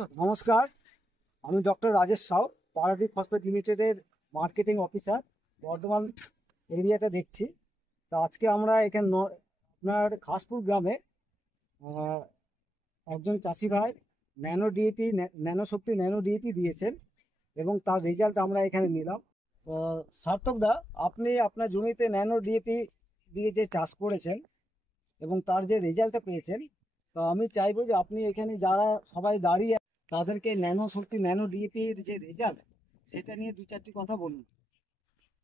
নমস্কার, আমি doctor Rajesh Sau, Paradip phosphate লিমিটেডের মার্কেটিং অফিসার, বর্ধমান এরিয়াটা দেখছি। তো আজকে আমরা এখানে আপনার ঘাসপুর গ্রামে একজন চাষি ভাই ন্যানো শক্তি ন্যানো ডিএপি দিয়েছেন এবং তার রেজাল্ট আমরা এখানে নিলাম। তো সার্থক দা, আপনি আপনার জমিতে ন্যানো ডিএপি দিয়ে যে চাষ করেছেন এবং তার যে রেজাল্টটা পেয়েছেন, তো আমি চাইবো যে আপনি এখানে যারা সবাই দাঁড়িয়ে তাদেরকে ন্যানো শক্তি ন্যানো ডিএপির যে রেজাল্ট সেটা নিয়ে দু চারটি কথা বলুন।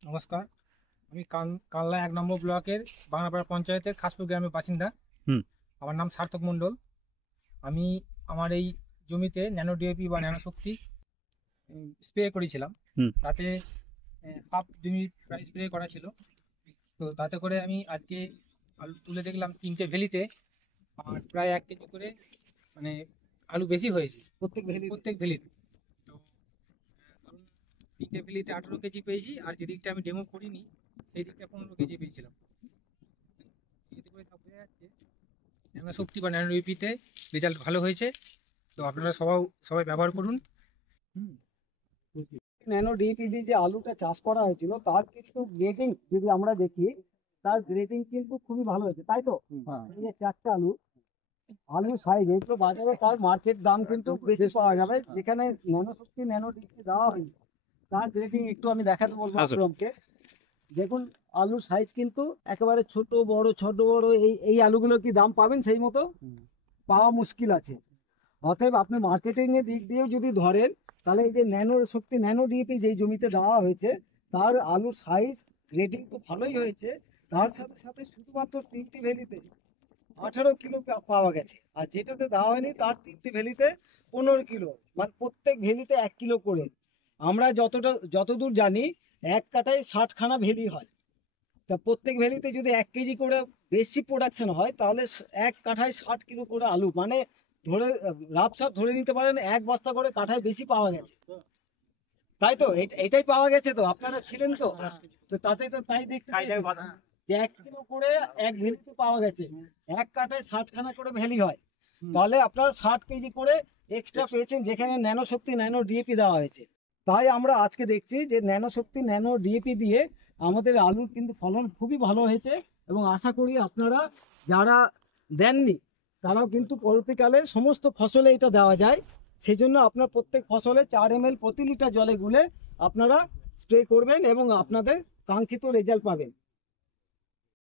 নমস্কার, আমি কানলা 1 নম্বর ব্লকের বাংলাপাড়া পঞ্চায়েতের খাসপুর গ্রামের বাসিন্দা। আমার নাম সার্থক মণ্ডল। আমি আমার এই জমিতে ন্যানো ডিএপি বা ন্যানো শক্তি স্প্রে করেছিলাম। তাতে হাফ জমি প্রায় স্প্রে করা ছিল। তো তাতে করে আমি আজকে আলু তুলে দেখলাম 3টে ভেলিতে আর প্রায় 1 কেজি করে মানে আলু বেশি হয়েছে প্রত্যেক ভেলিতে। তো ধরুন 3টে ভেলিতে 18 কেজি পেয়েছি, আর যে দিকটা আমি ডেমো করিনি সেই দিকটা 15 কেজি পেয়েছিলাম। এতে করে বোঝা যাচ্ছে ন্যানো শক্তি বা ন্যানো ডিএপিতে রেজাল্ট ভালো হয়েছে। তো আপনারা সবাই ব্যবহার করুন। ন্যানো ডিএপি দিয়ে যে আলুটা চাষ করা হয়েছিল তার কিন্তু গ্রেডিং যদি আমরা দেখি, তার গ্রেডিং কিন্তু খুবই ভালো হয়েছে, তাই তো? এই যে 4টা আলু সাইজ, এগুলো বাজারে তার মার্কেট দাম কিন্তু বেশি পাওয়া যাবে। যেখানে ন্যানো শক্তি ন্যানো ডিএপি দেওয়া হয়েছে তার গ্রেডিং একটু আমি দেখাতে বলবো আপনাকে। দেখুন, আলুর সাইজ কিন্তু একেবারে ছোট বড় এই আলুগুলো কি দাম পাবেন সেই মতো? পাওয়া মুশকিল আছে। অতএব আপনি মার্কেটিং এর দিক দিয়েও যদি ধরেন, তাহলে এই যে ন্যানো শক্তি ন্যানো ডিএপি যেই জমিতে দেওয়া হয়েছে তার আলুর সাইজ গ্রেডিং তো ভালোই হয়েছে। তার সাথে সাথে শুধুমাত্র 3টি ভ্যালিতে 18 কিলো পাওয়া গেছে, আর যেটাতে দেওয়া হয়নি তার 3টি ভ্যালিতে 15 কিলো, মানে প্রত্যেক ভ্যালিতে 1 কিলো করে। আমরা যতদূর জানি 1 কাঠায় 60খানা ভ্যালি হয়। তা প্রত্যেক ভ্যালিতে যদি 1 কেজি করে বেশি প্রোডাকশন হয়, তাহলে 1 কাঠায় 60 কিলো করে আলু, মানে ধরে রাফসাফ ধরে নিতে পারেন 1 বস্তা করে কাঠায় বেশি পাওয়া গেছে, তাই তো? এটাই পাওয়া গেছে। তো আপনারা ছিলেন তো, তাতে তো তাই দেখতে যে 1 কিলো করে 1 ভ্যালিতে পাওয়া গেছে। 1 কাঠায় 60খানা করে ভ্যালি হয়, তাহলে আপনারা 60 কেজি করে এক্সট্রা পেয়েছেন, যেখানে ন্যানো শক্তি ন্যানো ডিএপি দেওয়া হয়েছে। তাই আমরা আজকে দেখছি যে ন্যানো শক্তি ন্যানো ডিএপি দিয়ে আমাদের আলুর কিন্তু ফলন খুবই ভালো হয়েছে, এবং আশা করি আপনারা যারা দেননি তারাও কিন্তু পরবর্তীকালে সমস্ত ফসলে এটা দেওয়া যায়। সেই জন্য আপনার প্রত্যেক ফসলে 4 ml প্রতি লিটার জলে গুলে আপনারা স্প্রে করবেন এবং আপনাদের কাঙ্ক্ষিত রেজাল্ট পাবেন।